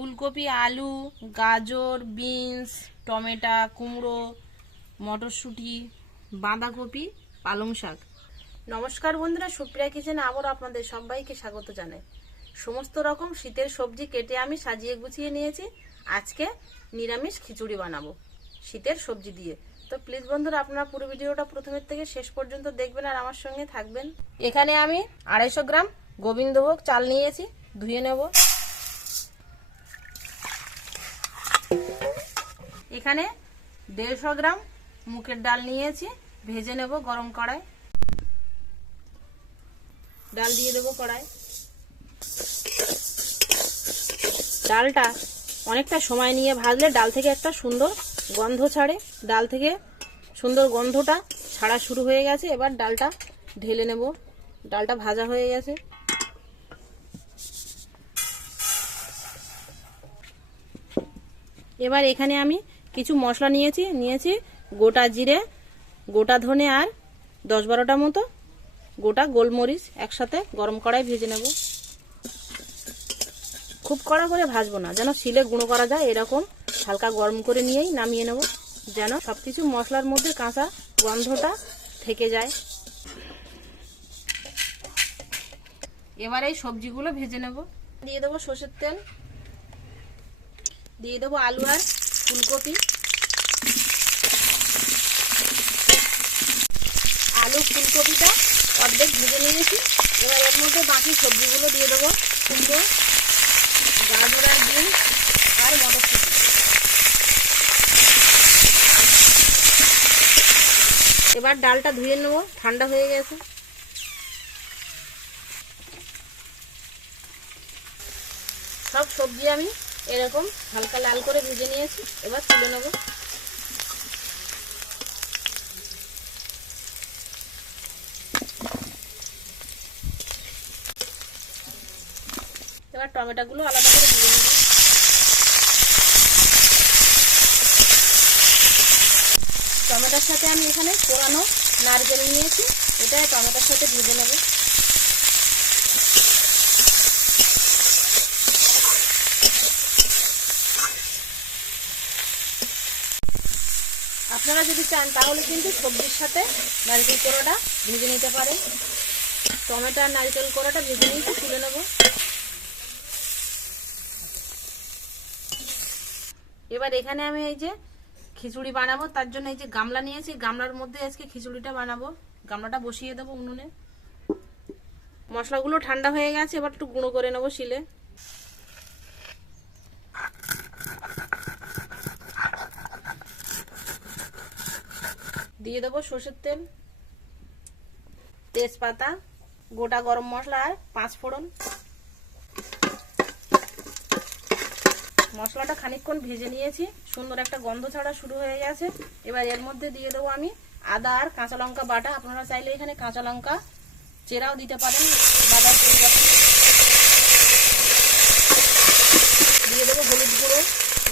ফুলকপি, আলু, গাজর, বিনস, টমেটো, কুমড়ো, মটরশুঁটি, বাঁধাকপি, পালং শাক। নমস্কার বন্ধুরা, সুপ্রিয়া কিচেনে আবার আপনাদের সবাইকে স্বাগত জানাই। সমস্ত রকম শীতের সবজি কেটে আমি সাজিয়ে গুছিয়ে নিয়েছি। আজকে নিরামিষ খিচুড়ি বানাবো শীতের সবজি দিয়ে। তো প্লিজ বন্ধুরা, আপনারা পুরো ভিডিওটা প্রথমের থেকে শেষ পর্যন্ত দেখবেন আর আমার সঙ্গে থাকবেন। এখানে আমি 250 গ্রাম গোবিন্দভোগ চাল নিয়েছি, ধুয়ে নেব। এখানে 150 গ্রাম মুগের ডাল নিয়েছি, ভেজে নেব গরম কড়াই। ডাল দিয়ে দেবো কড়াই। ডালটা অনেকটা সময় নিয়ে ভাজলে ডাল থেকে একটা সুন্দর গন্ধ ছাড়ে। ডাল থেকে সুন্দর গন্ধটা ছাড়া শুরু হয়ে গেছে। এবার ডালটা ঢেলে নেব। ডালটা ভাজা হয়ে গেছে। এবার এখানে আমি কিছু মশলা নিয়েছি গোটা জিরে, গোটা ধনে আর 10-12টা মতো গোটা গোলমরিচ একসাথে গরম কড়াই ভেজে নেব। খুব কড়া করে ভাজবো না, যেন শিলে গুঁড়ো করা যায় এরকম হালকা গরম করে নিয়েই নামিয়ে নেব, যেন সবকিছু মশলার মধ্যে কাঁচা গন্ধটা থেকে যায়। এবার এই সবজিগুলো ভেজে নেব। দিয়ে দেবো সরষের তেল, দিয়ে দেবো আলু আর ফুলকপি। আলু ফুলকপিটা অর্ধেক ভেজে নিয়েছি। এবার এর মধ্যে বাকি সবজিগুলো দিয়ে দেবো, কুমড়ো, গাজর আর বিনস আর মটরশুঁটি। এবার ডালটা ধুয়ে নেব, ঠান্ডা হয়ে গেছে। সব সবজি আমি এরকম হালকা লাল করে ভেজে নিয়েছি। এবার তুলে নেব। এবার টমেটোগুলো আলাদা করে ভেজে নেব। টমেটোর সাথে আমি এখানে কোরানো নারকেল নিয়েছি, এটা টমেটোর সাথে ভেজে নেব। আপনারা যদি চান তাহলে কিন্তু সবজির সাথে নারকেল কোড়াটা ভেজে নিতে পারেন। টমেটো আর নারকেল কোড়াটা ভেজে নিয়েছি, তুলে নেব। এবার এখানে আমি এই যে খিচুড়ি বানাবো, তার জন্য এই যে গামলা নিয়েছি, গামলার মধ্যে আজকে খিচুড়িটা বানাবো। গামলাটা বসিয়ে দেবো উনুনে। মশলাগুলো ঠান্ডা হয়ে গেছে, এবার একটু গুঁড়ো করে নেবো শিলে। দিয়ে দেবো সরষের তেল, তেজপাতা, গোটা গরম মশলা আর 5 ফোড়ন। মশলাটা খানিকক্ষণ ভেজে নিয়েছি, সুন্দর একটা গন্ধ ছাড়া শুরু হয়ে গেছে। এবার এর মধ্যে দিয়ে দেবো আমি আদা আর কাঁচা লঙ্কা বাটা। আপনারা চাইলে এখানে কাঁচা লঙ্কা চেরাও দিতে পারেন বাটার পরিবর্তে। দিয়ে দেবো হলুদ গুঁড়ো,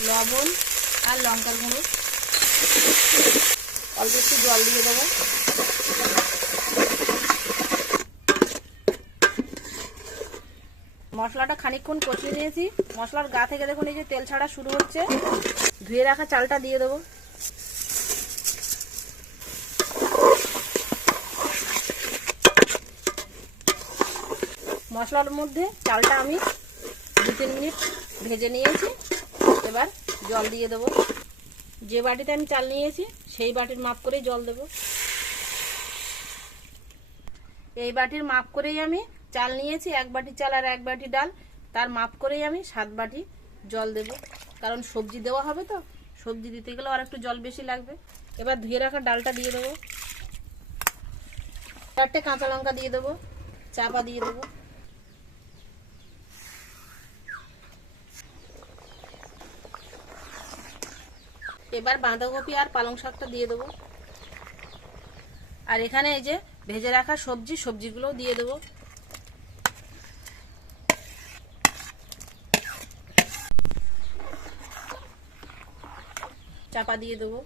লবণ আর লঙ্কার গুঁড়ো। অল্প একটু জল দিয়ে দেবো। মশলাটা খানিকক্ষণ কষিয়ে নিয়েছি। মশলার গা থেকে দেখুন এই যে তেল ছাড়া শুরু হচ্ছে। ধুয়ে রাখা চালটা দিয়ে দেবো। মশলার মধ্যে চালটা আমি 2-3 মিনিট ভেজে নিয়েছি। এবার জল দিয়ে দেবো। যে বাটিতে আমি চাল নিয়েছি সেই বাটির মাপ করেই জল দেব। এই বাটির মাপ করেই আমি চাল নিয়েছি, 1 বাটি চাল আর 1 বাটি ডাল, তার মাপ করেই আমি 7 বাটি জল দেব। কারণ সবজি দেওয়া হবে, তো সবজি দিতে গেলে আর একটু জল বেশি লাগবে। এবার ধুয়ে রাখা ডালটা দিয়ে দেবো। 4টে কাঁচা লঙ্কা দিয়ে দেবো, চাপা দিয়ে দেবো। এবার বাঁধাকপি আর পালং শাকটা দিয়ে দেবো। আর এখানে এই যে ভেজে রাখা সবজিগুলো দিয়ে দেবো। চাপা দিয়ে দেবো।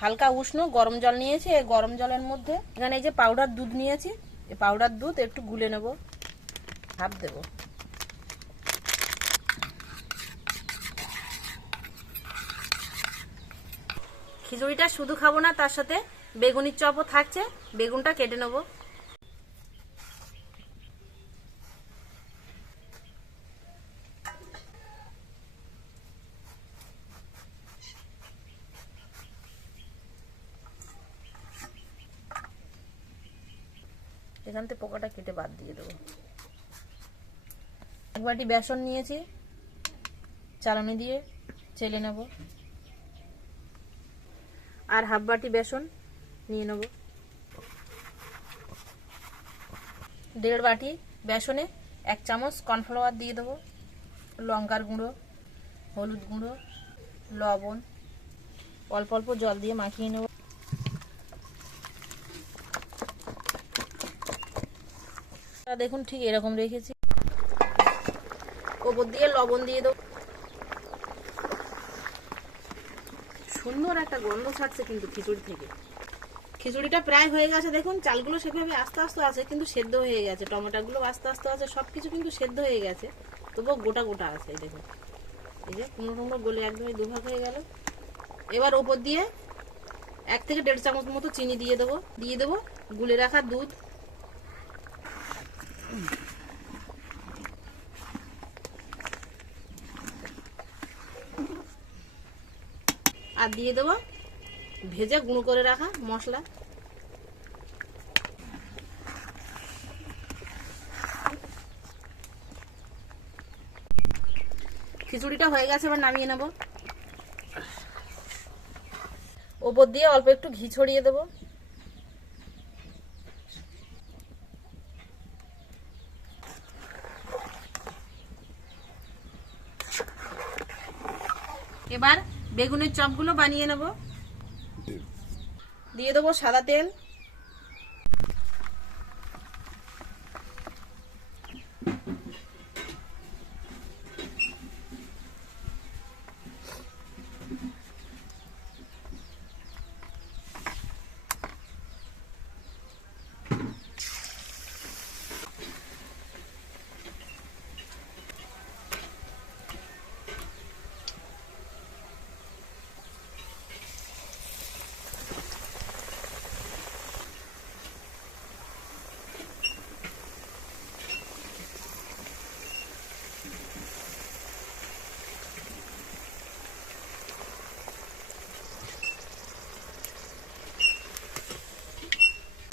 হালকা উষ্ণ গরম জল নিয়েছি, এই গরম জলের মধ্যে এখানে এই যে পাউডার দুধ নিয়েছি, এই পাউডার দুধ একটু গুলে নেব, হাফ দেব। খিচুড়িটা শুধু খাবো না, তার সাথে বেগুনির চপও থাকছে। বেগুনটা কেটে নেবো। এখান থেকে পোকাটা কেটে বাদ দিয়ে দেবো। এক বাটি বেসন নিয়েছি, চালনি দিয়ে চেলে নেব। আর হাফ বাটি বেসন নিয়ে নেব। 1.5 বাটি বেসনে 1 চামচ কর্নফ্লাওয়ার দিয়ে দেবো। লঙ্কার গুঁড়ো, হলুদ গুঁড়ো, লবণ, অল্প অল্প জল দিয়ে মাখিয়ে নেব। দেখুন ঠিক এরকম রেখেছি। ওপর দিয়ে লবণ দিয়ে দেবো। সুন্দর একটা গন্ধ ছাড়ছে কিন্তু খিচুড়ি থেকে। খিচুড়িটা প্রায় হয়ে গেছে। দেখুন চালগুলো সেভাবে আস্তে আস্তে আছে, কিন্তু সেদ্ধ হয়ে গেছে। টমেটোগুলো আস্তে আস্তে আছে, সবকিছু কিন্তু সেদ্ধ হয়ে গেছে, তবুও গোটা গোটা আছে। এই দেখুন, এই যে কুমড়ো গলে একদমই দুভাগ হয়ে গেল। এবার ওপর দিয়ে 1 থেকে 1.5 চামচ মতো চিনি দিয়ে দেবো। গুলে রাখা দুধ, আর দিয়ে দেবো ভেজে গুঁড়ো করে রাখা মশলা। খিচুড়িটা হয়ে গেছে, এবার নামিয়ে নেব। ওপর দিয়ে অল্প একটু ঘি ছড়িয়ে দেব। এবার বেগুনের চপগুলো বানিয়ে নেব। দিয়ে দেবো সাদা তেল,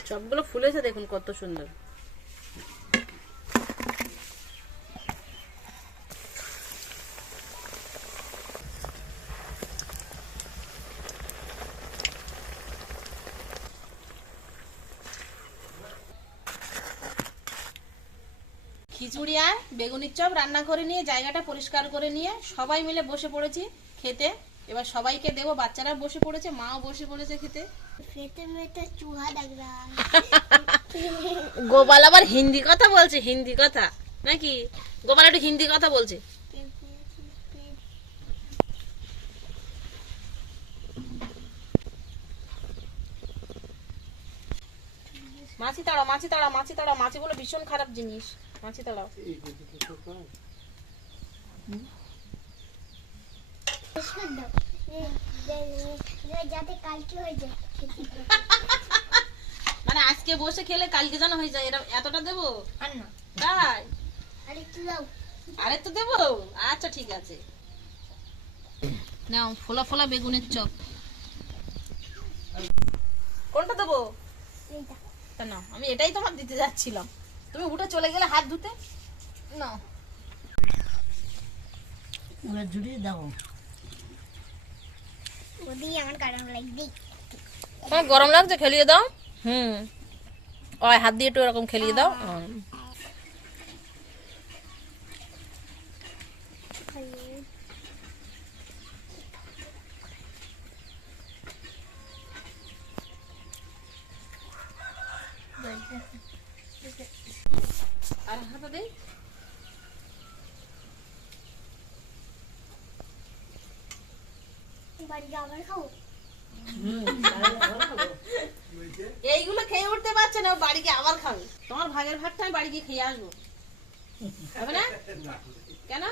চপগুলো ফুলেছে দেখুন কত সুন্দর। খিচুড়ি আর বেগুনির চপ রান্না করে নিয়ে জায়গাটা পরিষ্কার করে নিয়ে সবাই মিলে বসে পড়েছি খেতে। এবার সবাইকে দেবো। বাচ্চারা বসে পড়েছে, মাও বসে পড়েছে খেতে। গোপাল আবার হিন্দি কথা বলছে, হিন্দি কথা নাকি? গোপাল একটু হিন্দি কথা বলছে। মাছি তাড়াও, মাছি তাড়াও, মাছি তাড়াও। মাছিগুলো ভীষণ খারাপ জিনিস, মাছি তাড়াও। মানে আজকে বসে খেলে কালকে যেন হয়ে যায়, এটা এতটা দেবো? তাই আরেকটু দেবো? আচ্ছা ঠিক আছে, নাও ফোলা ফোলা বেগুনের চপ। কোনটা দেবো? না, আমি এটাই তোমার দিতে যাচ্ছিলাম, তুমি উঠে চলে গেলে হাত ধুতে। নাও জুড়িয়ে দাও। গরম লাগছে, খেলিয়ে দাও। হাত দিয়ে একটু এরকম খেলিয়ে দাও। আর হাতে দেই। এইগুলো খেয়ে উঠতে পারছে না, বাড়ি গিয়ে আবার খাবে। তোমার ভাগের ভাগটা আমি বাড়ি গিয়ে খেয়ে আসবো, হবে না? কেন?